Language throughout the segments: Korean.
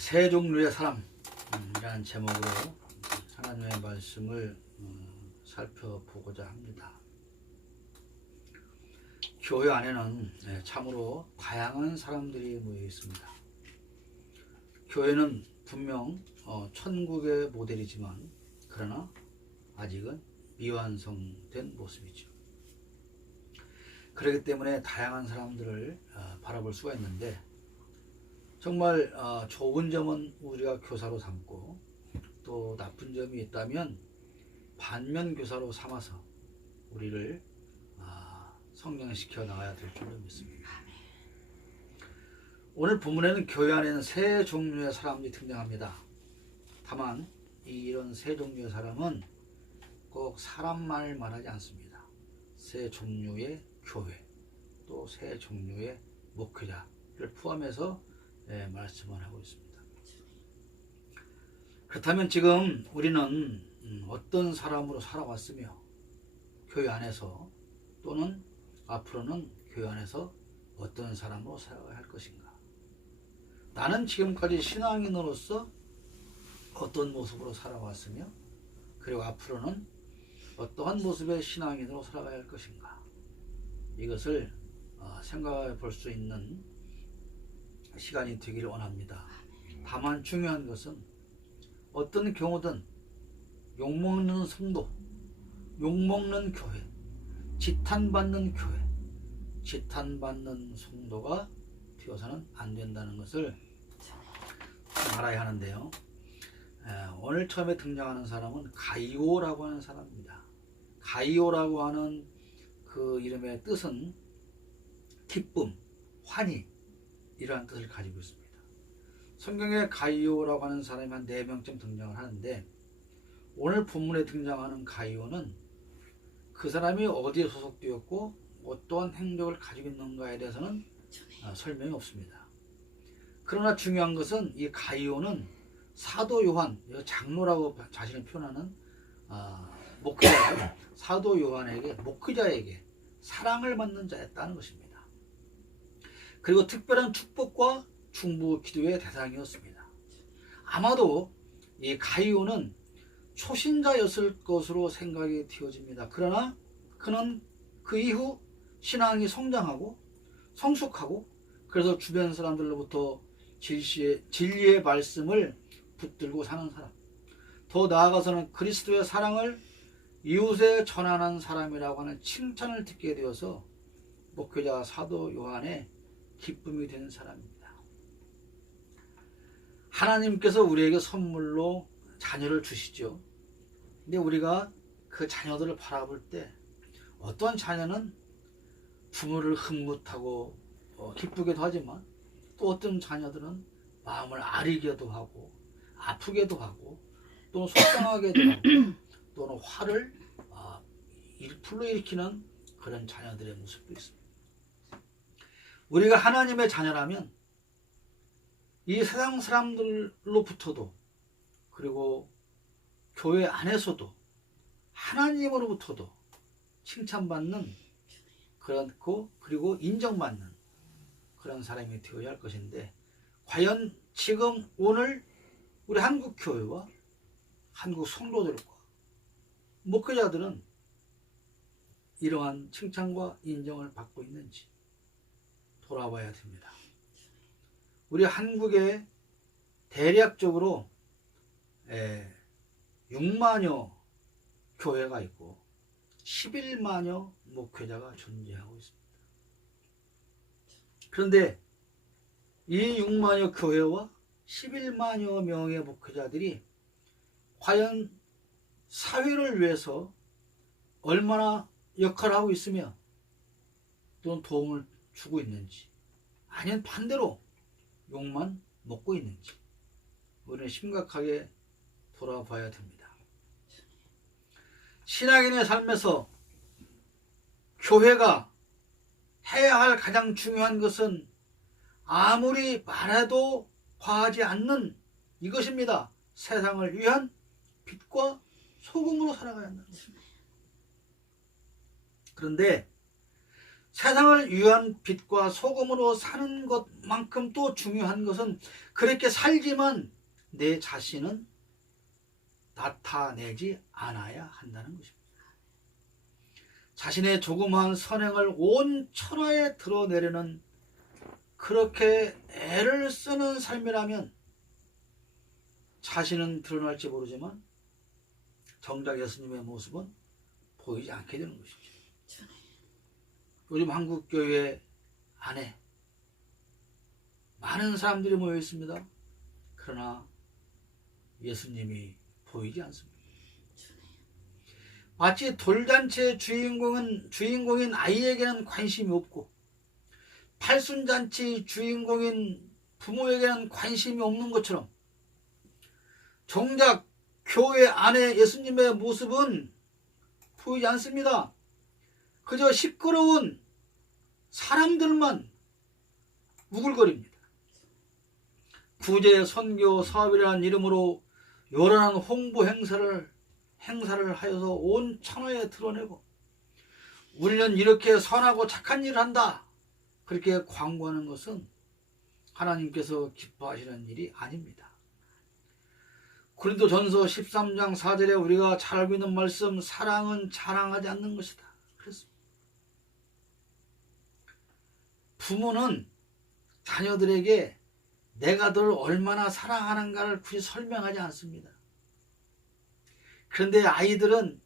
세 종류의 사람이라는 제목으로 하나님의 말씀을 살펴보고자 합니다. 교회 안에는 참으로 다양한 사람들이 모여 있습니다. 교회는 분명 천국의 모델이지만 그러나 아직은 미완성된 모습이죠. 그렇기 때문에 다양한 사람들을 바라볼 수가 있는데 정말 좋은 점은 우리가 교사로 삼고 또 나쁜 점이 있다면 반면교사로 삼아서 우리를 성장시켜 나가야 될 줄로 믿습니다. 오늘 본문에는 교회 안에는 세 종류의 사람이 등장합니다. 다만 이런 세 종류의 사람은 꼭 사람만을 말하지 않습니다. 세 종류의 교회, 또 세 종류의 목회자를 포함해서 말씀을 하고 있습니다. 그렇다면 지금 우리는 어떤 사람으로 살아왔으며 교회 안에서 또는 앞으로는 교회 안에서 어떤 사람으로 살아가야 할 것인가? 나는 지금까지 신앙인으로서 어떤 모습으로 살아왔으며 그리고 앞으로는 어떠한 모습의 신앙인으로 살아가야 할 것인가? 이것을 생각해 볼 수 있는 시간이 되기를 원합니다. 다만 중요한 것은 어떤 경우든 욕먹는 성도, 욕먹는 교회, 지탄받는 교회, 지탄받는 성도가 되어서는 안 된다는 것을 알아야 하는데요. 오늘 처음에 등장하는 사람은 가이오라고 하는 사람입니다. 가이오라고 하는 그 이름의 뜻은 기쁨, 환희 이러한 뜻을 가지고 있습니다. 성경에 가이오라고 하는 사람이 한 4명쯤 등장을 하는데 오늘 본문에 등장하는 가이오는 그 사람이 어디에 소속되었고 어떠한 행적을 가지고 있는가에 대해서는 설명이 없습니다. 그러나 중요한 것은 이 가이오는 사도 요한, 장로라고 자신을 표현하는 목회자, 사도 요한에게 목회자에게 사랑을 받는 자였다는 것입니다. 그리고 특별한 축복과 중보 기도의 대상이었습니다. 아마도 이 가이오는 초신자였을 것으로 생각이 되어집니다. 그러나 그는 그 이후 신앙이 성장하고 성숙하고 그래서 주변 사람들로부터 진리의 말씀을 붙들고 사는 사람, 더 나아가서는 그리스도의 사랑을 이웃에 전하는 사람이라고 하는 칭찬을 듣게 되어서 목회자 사도 요한의 기쁨이 되는 사람입니다. 하나님께서 우리에게 선물로 자녀를 주시죠. 근데 우리가 그 자녀들을 바라볼 때 어떤 자녀는 부모를 흐뭇하고 기쁘게도 하지만 또 어떤 자녀들은 마음을 아리게도 하고 아프게도 하고 또는 속상하게도 하고 또는 화를 불러일으키는 그런 자녀들의 모습도 있습니다. 우리가 하나님의 자녀라면 이 세상 사람들로부터도 그리고 교회 안에서도 하나님으로부터도 칭찬받는 그리고 인정받는 그런 사람이 되어야 할 것인데 과연 지금 오늘 우리 한국 교회와 한국 성도들과 목회자들은 이러한 칭찬과 인정을 받고 있는지 돌아봐야 됩니다. 우리 한국에 대략적으로 6만여 교회가 있고 11만여 목회자가 존재하고 있습니다. 그런데 이 6만여 교회와 11만여 명의 목회자들이 과연 사회를 위해서 얼마나 역할을 하고 있으며 또는 도움을 주고 있는지 아니면 반대로 욕만 먹고 있는지 우리는 심각하게 돌아봐야 됩니다. 신앙인의 삶에서 교회가 해야 할 가장 중요한 것은 아무리 말해도 과하지 않는 이것입니다. 세상을 위한 빛과 소금으로 살아가야 한다는 것입니다. 그런데 세상을 위한 빛과 소금으로 사는 것만큼 또 중요한 것은 그렇게 살지만 내 자신은 나타내지 않아야 한다는 것입니다. 자신의 조그마한 선행을 온 천하에 드러내려는 그렇게 애를 쓰는 삶이라면 자신은 드러날지 모르지만 정작 예수님의 모습은 보이지 않게 되는 것이죠. 요즘 한국교회 안에 많은 사람들이 모여 있습니다. 그러나 예수님이 보이지 않습니다. 마치 돌잔치의 주인공인 아이에게는 관심이 없고 팔순잔치 주인공인 부모에게는 관심이 없는 것처럼 정작 교회 안에 예수님의 모습은 보이지 않습니다. 그저 시끄러운 사람들만 우글거립니다. 구제 선교 사업이라는 이름으로 요란한 홍보 행사를 하여서 온 천하에 드러내고 우리는 이렇게 선하고 착한 일을 한다 그렇게 광고하는 것은 하나님께서 기뻐하시는 일이 아닙니다. 고린도전서 13장 4절에 우리가 잘 알고 있는 말씀, 사랑은 자랑하지 않는 것이다 그랬습니다. 부모는 자녀들에게 내가 널 얼마나 사랑하는가를 굳이 설명하지 않습니다. 그런데 아이들은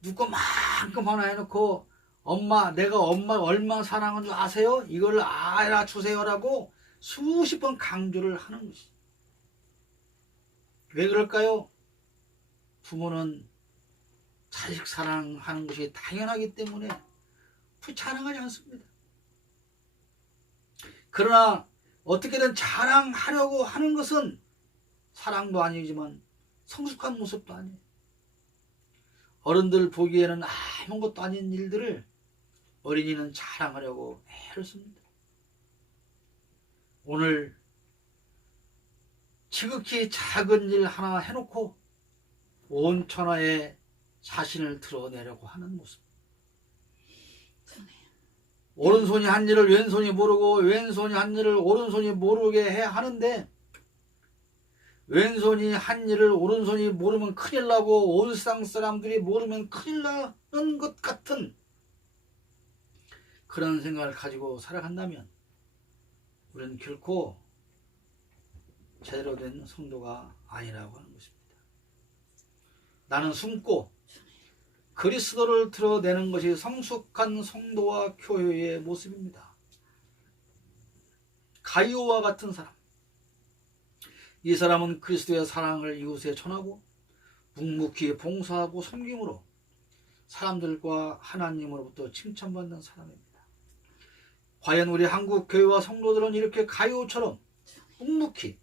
누구만큼 하나 해놓고 엄마, 내가 엄마 얼마나 사랑하는 줄 아세요? 이걸 알아주세요라고 수십 번 강조를 하는 것이죠. 왜 그럴까요? 부모는 자식 사랑하는 것이 당연하기 때문에 굳이 자랑하지 않습니다. 그러나 어떻게든 자랑하려고 하는 것은 사랑도 아니지만 성숙한 모습도 아니에요. 어른들 보기에는 아무것도 아닌 일들을 어린이는 자랑하려고 애를 씁니다. 오늘 지극히 작은 일 하나 해놓고 온 천하에 자신을 드러내려고 하는 모습. 오른손이 한 일을 왼손이 모르고 왼손이 한 일을 오른손이 모르게 해야 하는데 왼손이 한 일을 오른손이 모르면 큰일 나고 온 세상 사람들이 모르면 큰일 나는 것 같은 그런 생각을 가지고 살아간다면 우리는 결코 제대로 된 성도가 아니라고 하는 것입니다. 나는 숨고 그리스도를 드러내는 것이 성숙한 성도와 교회의 모습입니다. 가이오와 같은 사람, 이 사람은 그리스도의 사랑을 이웃에 전하고 묵묵히 봉사하고 섬김으로 사람들과 하나님으로부터 칭찬받는 사람입니다. 과연 우리 한국 교회와 성도들은 이렇게 가이오처럼 묵묵히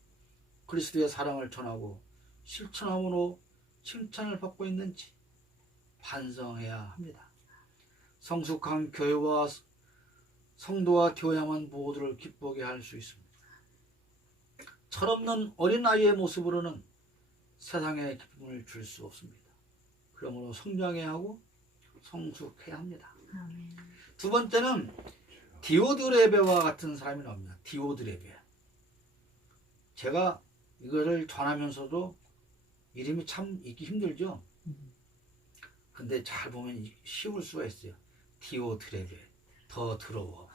그리스도의 사랑을 전하고 실천함으로 칭찬을 받고 있는지 반성해야 합니다. 성숙한 교회와 성도가 되어야만 모두를 기쁘게 할 수 있습니다. 철없는 어린아이의 모습으로는 세상에 기쁨을 줄 수 없습니다. 그러므로 성장해야 하고 성숙해야 합니다. 두 번째는 디오드레베와 같은 사람이 나옵니다. 디오드레베. 제가 이거를 전하면서도 이름이 참 읽기 힘들죠. 근데 잘 보면 쉬울 수가 있어요. 디오드레베, 더 더러워.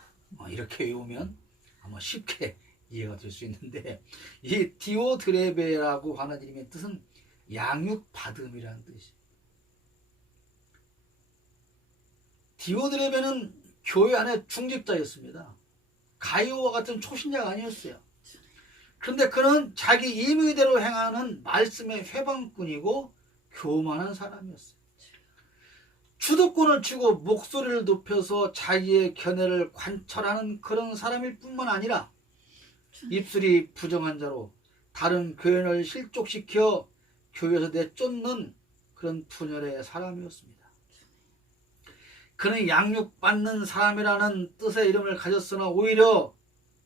이렇게 외우면 아마 쉽게 이해가 될 수 있는데 이 디오드레베라고 하는 이름의 뜻은 양육받음이라는 뜻이에요. 디오드레베는 교회 안에 중직자였습니다. 가이오와 같은 초신자가 아니었어요. 그런데 그는 자기 임의대로 행하는 말씀의 회방꾼이고 교만한 사람이었어요. 주도권을 쥐고 목소리를 높여서 자기의 견해를 관철하는 그런 사람일 뿐만 아니라 입술이 부정한 자로 다른 교인을 실족시켜 교회에서 내쫓는 그런 분열의 사람이었습니다. 그는 양육받는 사람이라는 뜻의 이름을 가졌으나 오히려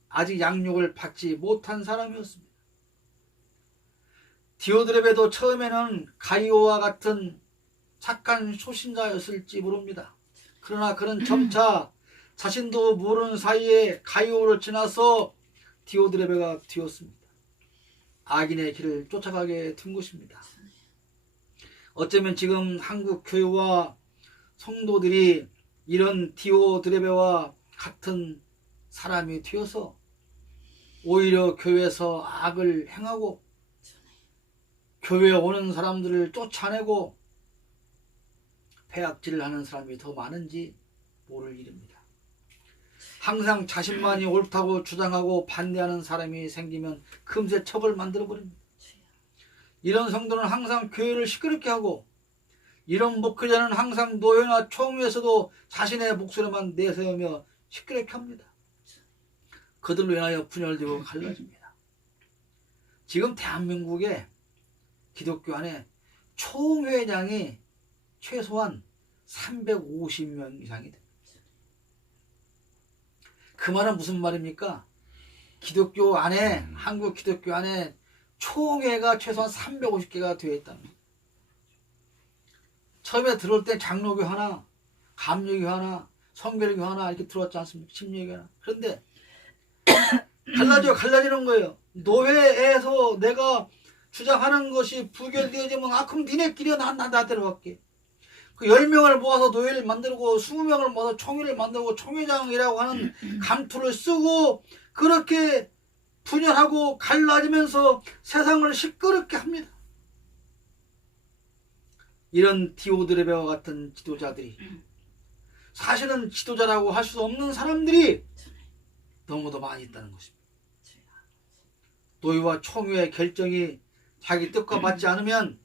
아직 양육을 받지 못한 사람이었습니다. 디오드레베도 처음에는 가이오와 같은 착한 초신자였을지 모릅니다. 그러나 그는 점차 자신도 모르는 사이에 가이오를 지나서 디오드레베가 되었습니다. 악인의 길을 쫓아가게 된 것입니다. 어쩌면 지금 한국 교회와 성도들이 이런 디오드레베와 같은 사람이 되어서 오히려 교회에서 악을 행하고 교회에 오는 사람들을 쫓아내고 폐악질을 하는 사람이 더 많은지 모를 일입니다. 항상 자신만이 옳다고 주장하고 반대하는 사람이 생기면 금세 척을 만들어 버립니다. 이런 성도는 항상 교회를 시끄럽게 하고 이런 목회자는 항상 노회나 총회에서도 자신의 목소리만 내세우며 시끄럽게 합니다. 그들로 인하여 분열되고 갈라집니다. 지금 대한민국에 기독교 안에 총회장이 최소한 350명 이상이 됩니다. 그 말은 무슨 말입니까? 기독교 안에 한국 기독교 안에 총회가 최소한 350개가 되어 있다는 거예요. 처음에 들어올 때 장로교 하나, 감리교 하나, 성결교 하나 이렇게 들어왔지 않습니까? 침례교 하나. 그런데 갈라지는 거예요. 노회에서 내가 주장하는 것이 부결되어지면 그럼 니네끼리 나 데려갈게. 그 10명을 모아서 노회를 만들고 20명을 모아서 총회를 만들고 총회장이라고 하는 감투를 쓰고 그렇게 분열하고 갈라지면서 세상을 시끄럽게 합니다. 이런 디오드레베와 같은 지도자들이 사실은 지도자라고 할 수 없는 사람들이 너무도 많이 있다는 것입니다. 노회와 총회의 결정이 자기 뜻과 맞지 않으면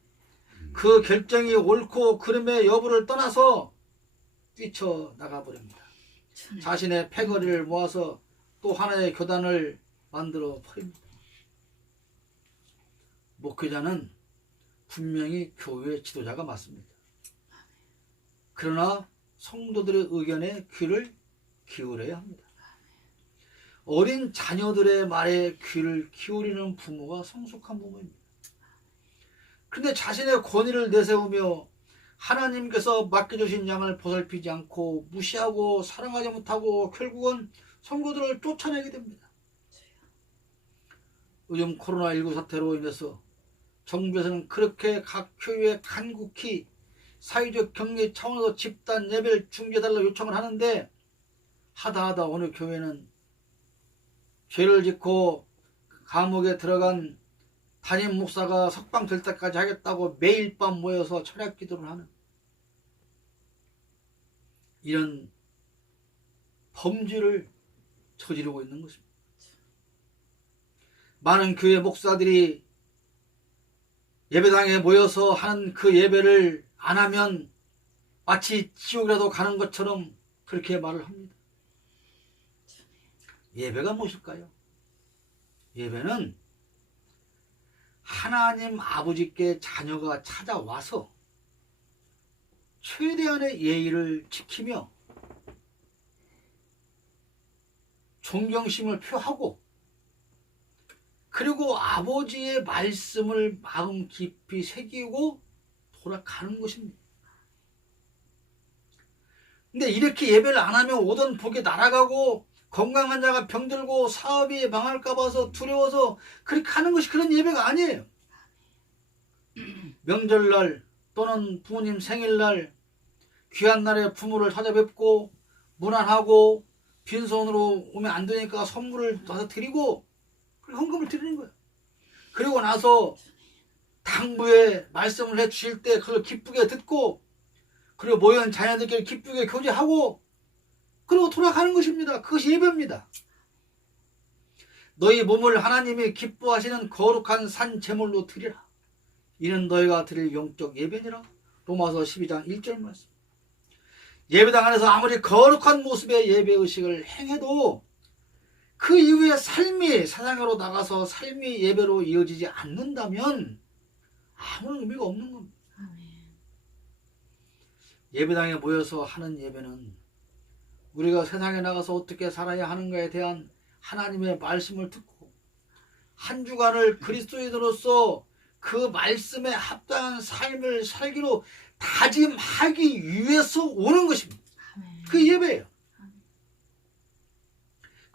그 결정이 옳고 그름의 여부를 떠나서 뛰쳐나가 버립니다. 자신의 패거리를 모아서 또 하나의 교단을 만들어 버립니다. 목회자는 분명히 교회 지도자가 맞습니다. 그러나 성도들의 의견에 귀를 기울여야 합니다. 어린 자녀들의 말에 귀를 기울이는 부모가 성숙한 부모입니다. 그런데 자신의 권위를 내세우며 하나님께서 맡겨주신 양을 보살피지 않고 무시하고 사랑하지 못하고 결국은 성도들을 쫓아내게 됩니다. 요즘 코로나19 사태로 인해서 정부에서는 그렇게 각 교회에 간곡히 사회적 격리 차원에서 집단 예배를 중지해달라 요청을 하는데 하다 어느 교회는 죄를 짓고 감옥에 들어간 담임 목사가 석방될 때까지 하겠다고 매일 밤 모여서 철학 기도를 하는 이런 범죄를 저지르고 있는 것입니다. 많은 교회 목사들이 예배당에 모여서 하는 그 예배를 안 하면 마치 지옥이라도 가는 것처럼 그렇게 말을 합니다. 예배가 무엇일까요? 예배는 하나님 아버지께 자녀가 찾아와서 최대한의 예의를 지키며 존경심을 표하고 그리고 아버지의 말씀을 마음 깊이 새기고 돌아가는 것입니다. 근데 이렇게 예배를 안 하면 오던 복이 날아가고 건강한 자가 병들고 사업이 망할까 봐서 두려워서 그렇게 하는 것이 그런 예배가 아니에요. 명절날 또는 부모님 생일날 귀한 날에 부모를 찾아뵙고 문안하고 빈손으로 오면 안 되니까 선물을 와서 드리고 헌금을 드리는 거예요. 그리고 나서 당부에 말씀을 해주실 때 그걸 기쁘게 듣고 그리고 모여있는 자녀들끼리 기쁘게 교제하고 그리고 돌아가는 것입니다. 그것이 예배입니다. 너희 몸을 하나님이 기뻐하시는 거룩한 산 제물로 드리라. 이는 너희가 드릴 영적 예배니라. 로마서 12장 1절 말씀. 예배당 안에서 아무리 거룩한 모습의 예배의식을 행해도 그 이후에 삶이 세상으로 나가서 삶이 예배로 이어지지 않는다면 아무런 의미가 없는 겁니다. 예배당에 모여서 하는 예배는 우리가 세상에 나가서 어떻게 살아야 하는가에 대한 하나님의 말씀을 듣고 한 주간을 그리스도인으로서 그 말씀에 합당한 삶을 살기로 다짐하기 위해서 오는 것입니다. 그 예배예요.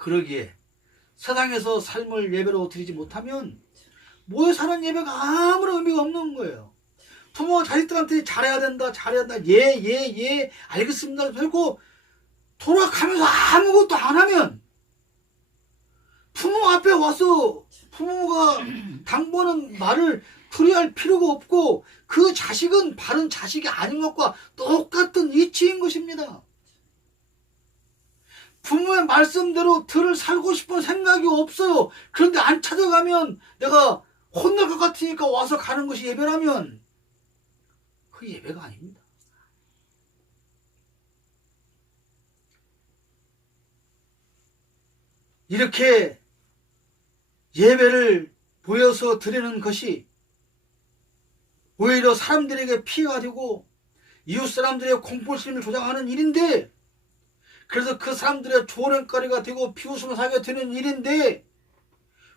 그러기에 세상에서 삶을 예배로 드리지 못하면 모여 사는 예배가 아무런 의미가 없는 거예요. 부모가 자식들한테 잘해야 된다, 예, 알겠습니다. 그리고 돌아가면서 아무것도 안 하면 부모 앞에 와서 부모가 당부하는 말을 풀이할 필요가 없고 그 자식은 바른 자식이 아닌 것과 똑같은 이치인 것입니다. 부모의 말씀대로 들을 살고 싶은 생각이 없어요. 그런데 안 찾아가면 내가 혼날 것 같으니까 와서 가는 것이 예배라면 그 예배가 아닙니다. 이렇게 예배를 모여서 드리는 것이 오히려 사람들에게 피해가 되고 이웃 사람들의 공포심을 조장하는 일인데, 그래서 그 사람들의 조롱거리가 되고 비웃음을 사게 되는 일인데,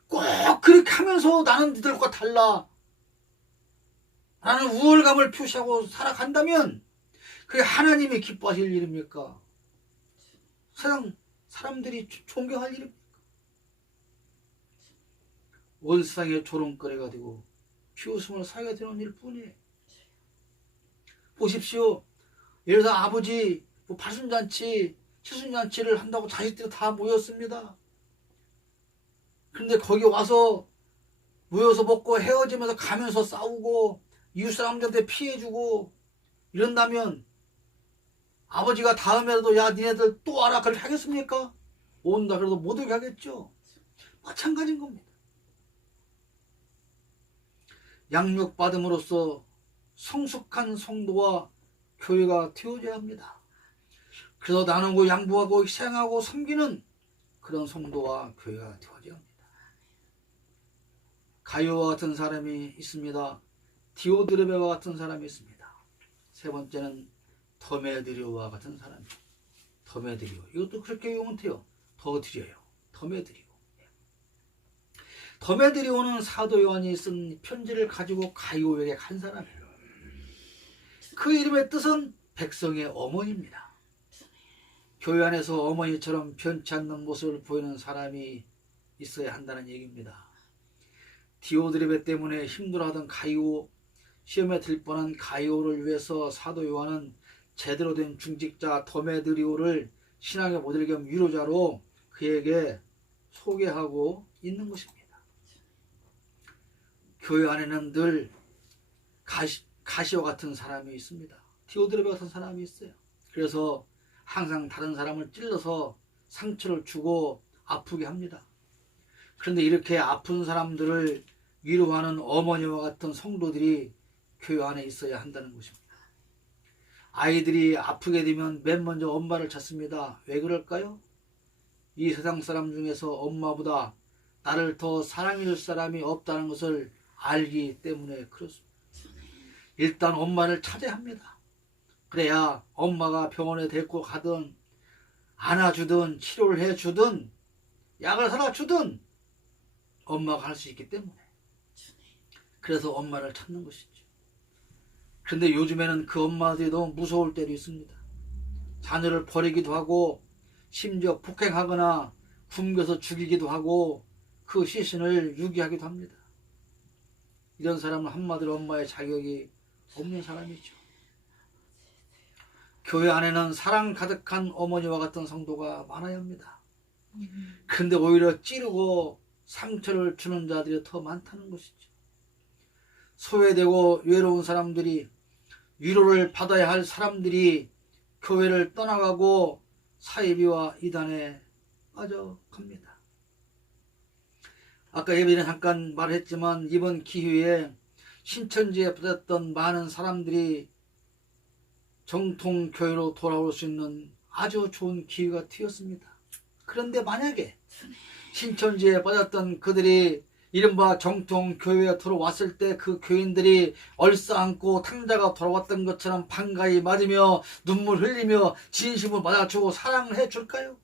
꼭 그렇게 하면서 나는 니들과 달라 라는 우월감을 표시하고 살아간다면 그게 하나님이 기뻐하실 일입니까? 세상 사람들이 존경할 일입니까? 온 세상에 조롱거리가 되고 비웃음을 사게 되는 일뿐이에요. 보십시오. 예를 들어 아버지 발순잔치, 칠순잔치를 한다고 자식들이 다 모였습니다. 그런데 거기 와서 모여서 먹고 헤어지면서 가면서 싸우고 이웃 사람들한테 피해주고 이런다면 아버지가 다음에라도 야 니네들 또 와라 그렇게 하겠습니까? 온다 그래도 못 오게 하겠죠. 마찬가지인 겁니다. 양육받음으로써 성숙한 성도와 교회가 되어져야 합니다. 그래서 나누고 양보하고 희생하고 섬기는 그런 성도와 교회가 되어져야 합니다. 가요와 같은 사람이 있습니다. 디오드르베와 같은 사람이 있습니다. 세 번째는 더메드리오와 같은 사람이. 더메드리오. 이것도 그렇게 용은 돼요. 더 드려요. 더메드리오. 더메드리오는 사도 요한이 쓴 편지를 가지고 가이오에게 간 사람이에요. 그 이름의 뜻은 백성의 어머니입니다. 교회 안에서 어머니처럼 변치 않는 모습을 보이는 사람이 있어야 한다는 얘기입니다. 디오드레베 때문에 힘들어하던 가이오, 시험에 들 뻔한 가이오를 위해서 사도 요한은 제대로 된 중직자 더메드리오를 신앙의 모델 겸 위로자로 그에게 소개하고 있는 것입니다. 교회 안에는 늘 가시와 같은 사람이 있습니다. 디오드레베 같은 사람이 있어요. 그래서 항상 다른 사람을 찔러서 상처를 주고 아프게 합니다. 그런데 이렇게 아픈 사람들을 위로하는 어머니와 같은 성도들이 교회 안에 있어야 한다는 것입니다. 아이들이 아프게 되면 맨 먼저 엄마를 찾습니다. 왜 그럴까요? 이 세상 사람 중에서 엄마보다 나를 더 사랑해줄 사람이 없다는 것을 알기 때문에 그렇습니다. 일단 엄마를 찾아야 합니다. 그래야 엄마가 병원에 데리고 가든 안아주든 치료를 해주든 약을 사다 주든 엄마가 할 수 있기 때문에, 그래서 엄마를 찾는 것이죠. 그런데 요즘에는 그 엄마들이 너무 무서울 때도 있습니다. 자녀를 버리기도 하고 심지어 폭행하거나 굶겨서 죽이기도 하고 그 시신을 유기하기도 합니다. 이런 사람은 한마디로 엄마의 자격이 없는 사람이죠. 교회 안에는 사랑 가득한 어머니와 같은 성도가 많아야 합니다. 그런데 오히려 찌르고 상처를 주는 자들이 더 많다는 것이죠. 소외되고 외로운 사람들이, 위로를 받아야 할 사람들이 교회를 떠나가고 사이비와 이단에 빠져갑니다. 아까 예배는 잠깐 말했지만 이번 기회에 신천지에 빠졌던 많은 사람들이 정통교회로 돌아올 수 있는 아주 좋은 기회가 되었습니다. 그런데 만약에 신천지에 빠졌던 그들이 이른바 정통교회에 들어왔을 때 그 교인들이 얼싸안고 탕자가 돌아왔던 것처럼 반가이 맞으며 눈물 흘리며 진심을 맞아주고 사랑을 해줄까요?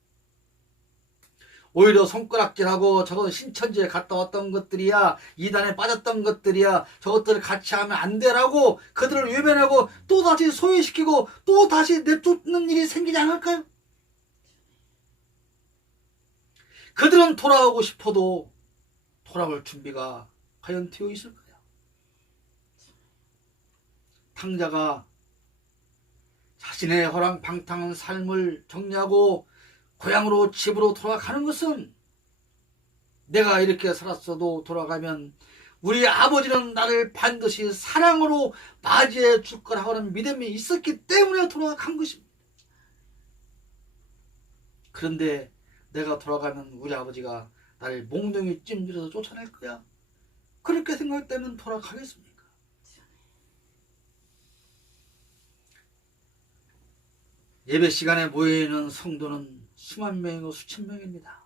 오히려 손가락질하고 저건 신천지에 갔다 왔던 것들이야, 이단에 빠졌던 것들이야, 저것들을 같이 하면 안 되라고 그들을 외면하고 또다시 소외시키고 또다시 내쫓는 일이 생기지 않을까요? 그들은 돌아오고 싶어도 돌아올 준비가 과연 되어 있을까요? 탕자가 자신의 허랑방탕한 삶을 정리하고 고향으로 집으로 돌아가는 것은 내가 이렇게 살았어도 돌아가면 우리 아버지는 나를 반드시 사랑으로 맞이해 줄 거라고 하는 믿음이 있었기 때문에 돌아간 것입니다. 그런데 내가 돌아가면 우리 아버지가 나를 몽둥이 찜질해서 쫓아낼 거야. 그렇게 생각되면 돌아가겠습니까? 예배 시간에 모여있는 성도는 수만 명이고 수천 명입니다.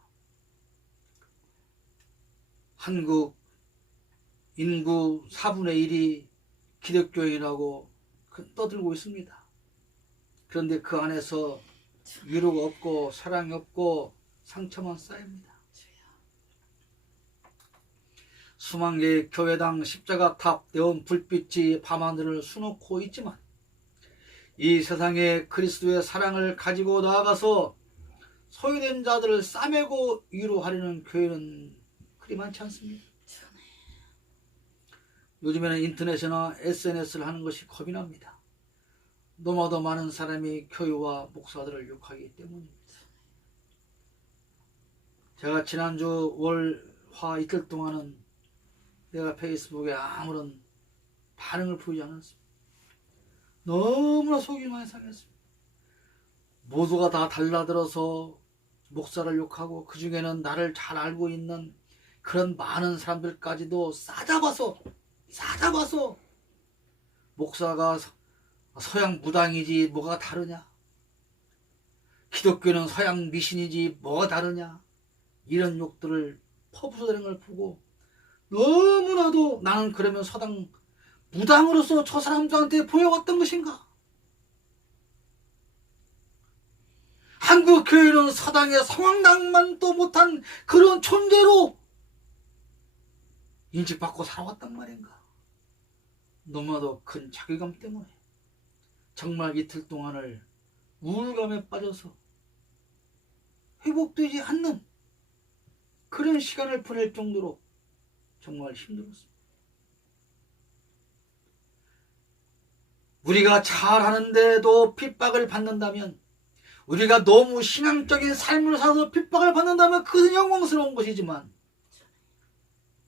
한국 인구 4분의 1이 기독교인이라고 떠들고 있습니다. 그런데 그 안에서 위로가 없고 사랑이 없고 상처만 쌓입니다. 수만 개의 교회당 십자가 탑 네온 불빛이 밤하늘을 수놓고 있지만 이 세상에 그리스도의 사랑을 가지고 나아가서 소외된 자들을 싸매고 위로하려는 교회는 그리 많지 않습니다. 요즘에는 인터넷이나 SNS를 하는 것이 겁이 납니다. 너무나도 많은 사람이 교회와 목사들을 욕하기 때문입니다. 제가 지난주 월, 화 이틀 동안은 내가 페이스북에 아무런 반응을 보이지 않았습니다. 너무나 속이 많이 상했습니다. 모두가 다 달라들어서 목사를 욕하고 그 중에는 나를 잘 알고 있는 그런 많은 사람들까지도 싸잡아서 목사가 서양 무당이지 뭐가 다르냐, 기독교는 서양 미신이지 뭐가 다르냐, 이런 욕들을 퍼부어대는 걸 보고 너무나도 나는 그러면 서당 무당으로서 저 사람들한테 보여왔던 것인가? 한국 교회는 서당의 성황당만도 못한 그런 존재로 인식받고 살아왔단 말인가? 너무나도 큰 자괴감 때문에 정말 이틀 동안을 우울감에 빠져서 회복되지 않는 그런 시간을 보낼 정도로 정말 힘들었습니다. 우리가 잘하는데도 핍박을 받는다면, 우리가 너무 신앙적인 삶을 살아서 핍박을 받는다면 그것은 영광스러운 것이지만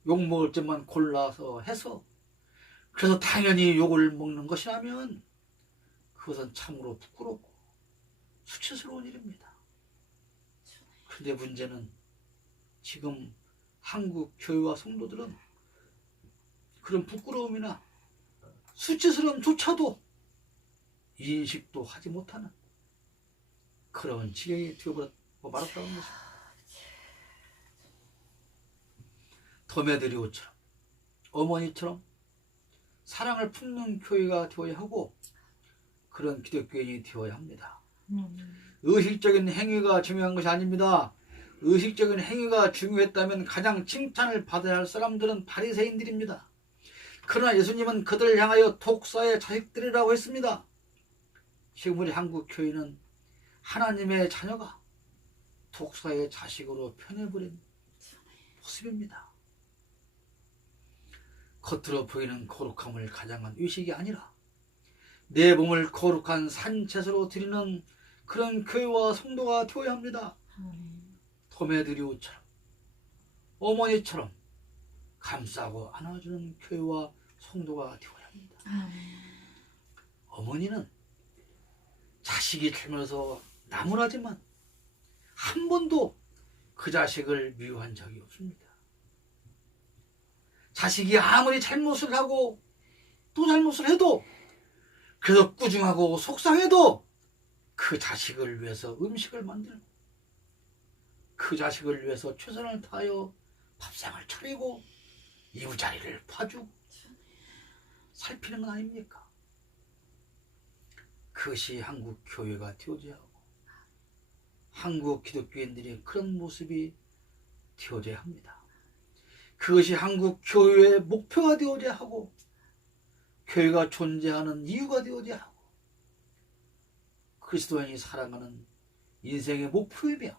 욕먹을 점만 골라서 해서 그래서 당연히 욕을 먹는 것이라면 그것은 참으로 부끄럽고 수치스러운 일입니다. 그런데 문제는 지금 한국 교회와 성도들은 그런 부끄러움이나 수치스러움조차도 인식도 하지 못하는 그런 지경이 되어버렸고 말았다는 것입니다. 더메드리오처럼 어머니처럼 사랑을 품는 교회가 되어야 하고 그런 기독교인이 되어야 합니다. 의식적인 행위가 중요한 것이 아닙니다. 의식적인 행위가 중요했다면 가장 칭찬을 받아야 할 사람들은 바리새인들입니다. 그러나 예수님은 그들을 향하여 독사의 자식들이라고 했습니다. 지금 우리 한국 교회는 하나님의 자녀가 독사의 자식으로 변해버린 모습입니다. 겉으로 보이는 거룩함을 가장한 의식이 아니라 내 몸을 거룩한 산채소로 드리는 그런 교회와 성도가 되어야 합니다. 도메드리오처럼 어머니처럼 감싸고 안아주는 교회와 성도가 되어야 합니다. 어머니는 자식이 잘못해서 나무라지만 한 번도 그 자식을 미워한 적이 없습니다. 자식이 아무리 잘못을 하고 또 잘못을 해도 그래서 꾸중하고 속상해도 그 자식을 위해서 음식을 만들고 그 자식을 위해서 최선을 다하여 밥상을 차리고 이부자리를 봐주고 살피는 건 아닙니까? 그것이 한국 교회가 되어져야 하고 한국 기독교인들의 그런 모습이 되어져야 합니다. 그것이 한국 교회의 목표가 되어져야 하고 교회가 존재하는 이유가 되어져야 하고 그리스도인이 살아가는 인생의 목표이며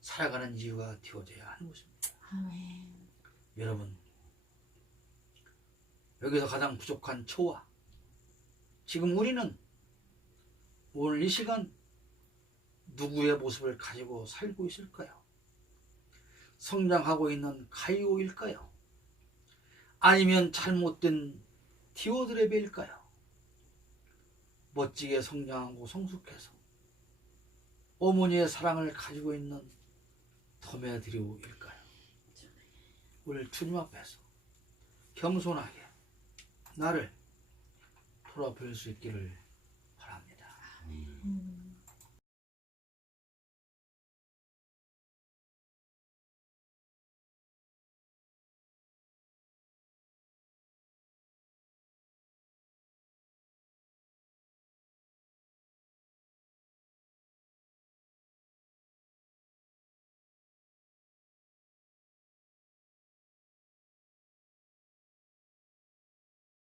살아가는 이유가 되어져야 하는 것입니다. 아멘. 여러분, 여기서 가장 부족한 초와 지금 우리는 오늘 이 시간 누구의 모습을 가지고 살고 있을까요? 성장하고 있는 가이오일까요? 아니면 잘못된 디오드레베일까요? 멋지게 성장하고 성숙해서 어머니의 사랑을 가지고 있는 더메드리오일까요? 오늘 주님 앞에서 겸손하게 나를 돌아볼 수 있기를 바랍니다.